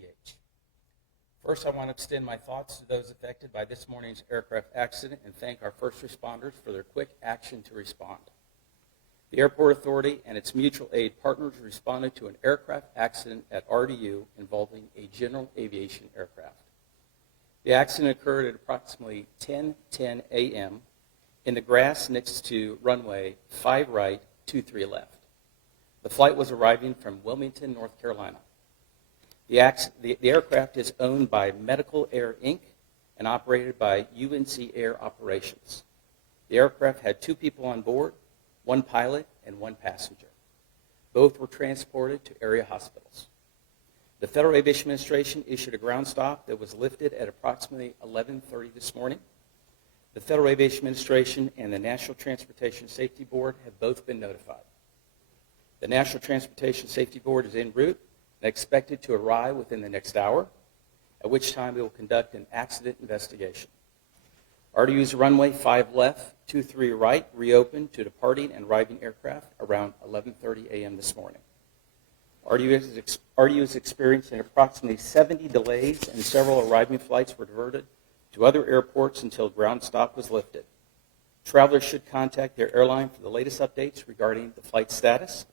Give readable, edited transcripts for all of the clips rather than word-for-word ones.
RDH. First, I want to extend my thoughts to those affected by this morning's aircraft accident and thank our first responders for their quick action to respond. The Airport Authority and its mutual aid partners responded to an aircraft accident at RDU involving a general aviation aircraft. The accident occurred at approximately 10:10 a.m. in the grass next to runway 5 right, 23 left. The flight was arriving from Wilmington, North Carolina. The aircraft is owned by Medical Air, Inc. and operated by UNC Air Operations. The aircraft had 2 people on board, 1 pilot and 1 passenger. Both were transported to area hospitals. The Federal Aviation Administration issued a ground stop that was lifted at approximately 11:30 this morning. The Federal Aviation Administration and the National Transportation Safety Board have both been notified. The National Transportation Safety Board is en route and expected to arrive within the next hour, at which time we will conduct an accident investigation. RDU's runway 5 left, 23 right reopened to departing and arriving aircraft around 11:30 a.m. this morning. RDU is experiencing approximately 70 delays and several arriving flights were diverted to other airports until ground stop was lifted. Travelers should contact their airline for the latest updates regarding the flight status.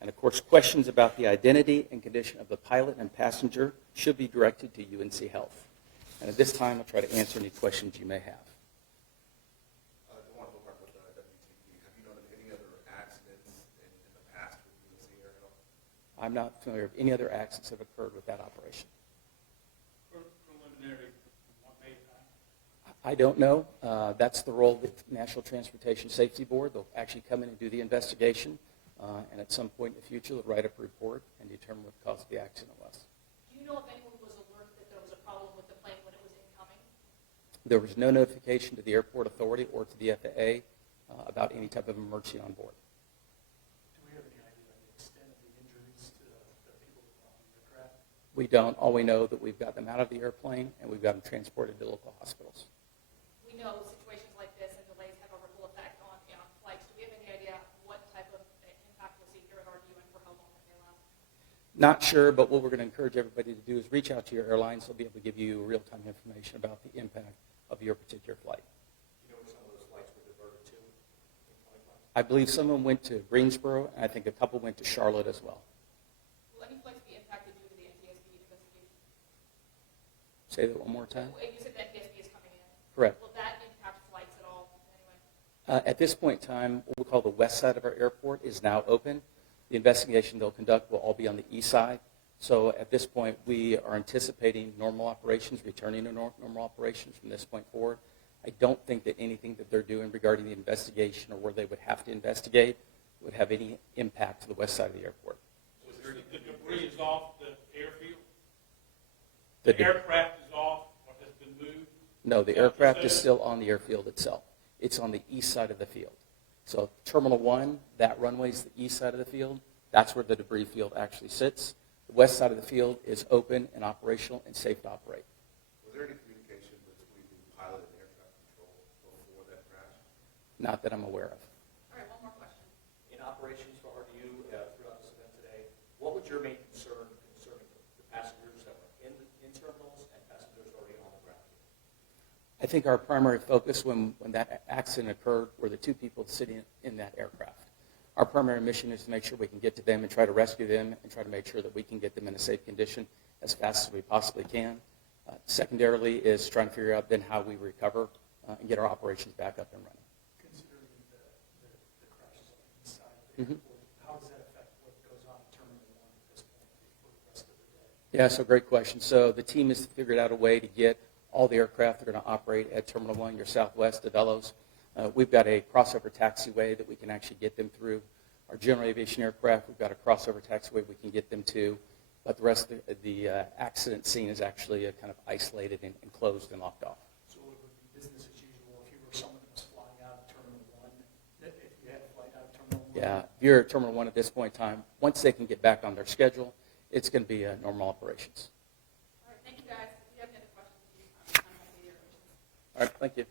And of course, questions about the identity and condition of the pilot and passenger should be directed to UNC Health. And at this time, I'll try to answer any questions you may have. I want to talk about the WTP. Have you known of any other accidents in the past with UNC Air Health? I'm not familiar with any other accidents that have occurred with that operation. Preliminary, what made that? I don't know. That's the role of the National Transportation Safety Board. They'll actually come in and do the investigation. And at some point in the future, they'll write up a report and determine what the cause of the accident was. Do you know if anyone was alerted that there was a problem with the plane when it was incoming? There was no notification to the Airport Authority or to the FAA about any type of emergency on board. Do we have any idea of the extent of the injuries to the people on the aircraft? We don't. All we know that we've got them out of the airplane and we've got them transported to local hospitals. We know situations like this and delays have a ripple effect on flights. Do we have any idea what type of impact we'll see here at RDU and for how long it may last? Not sure, but what we're going to encourage everybody to do is reach out to your airlines. They'll be able to give you real-time information about the impact of your particular flight. Do you know where some of those flights were diverted to? I believe some of them went to Greensboro, and I think a couple went to Charlotte as well. Will any flights be impacted due to the NTSB investigation? Say that one more time. You said the NTSB is coming in. Correct. Will that impact flights at all in any way? At this point in time, what we call the west side of our airport is now open. The investigation they'll conduct will all be on the east side. So at this point, we are anticipating normal operations, returning to normal operations from this point forward. I don't think that anything that they're doing regarding the investigation or where they would have to investigate would have any impact to the west side of the airport. So the debris is off the airfield? The The aircraft is off or has been moved? No, the aircraft is still on the airfield itself. It's on the east side of the field. So Terminal 1, that runway is the east side of the field. That's where the debris field actually sits. The west side of the field is open and operational and safe to operate. Was there any communication between the pilot and aircraft control before that crash? Not that I'm aware of. All right, one more question. In operations for RDU throughout this event today, what was your main concern concerning the passengers that were in terminals and passengers already on the ground? I think our primary focus when that accident occurred were the 2 people sitting in that aircraft. Our primary mission is to make sure we can get to them and try to rescue them and try to make sure that we can get them in a safe condition as fast as we possibly can. Secondarily is trying to figure out then how we recover and get our operations back up and running. Considering the crashes on the east side of the airport, how does that affect what goes on in Terminal 1 at this point for the rest of the day? Yeah, so great question. So the team has figured out a way to get all the aircraft that are going to operate at Terminal 1, your southwest of Delos. We've got a crossover taxiway that we can actually get them through. Our general aviation aircraft, we've got a crossover taxiway we can get them to. But the rest of the accident scene is actually kind of isolated and closed and locked off. So it would be business as usual if you were someone that was flying out of Terminal 1, if you had a flight out of Terminal 1? Yeah, if you're at Terminal 1 at this point in time, once they can get back on their schedule, it's going to be normal operations. All right, thank you guys. If you have any other questions, you can contact the operations. All right, thank you.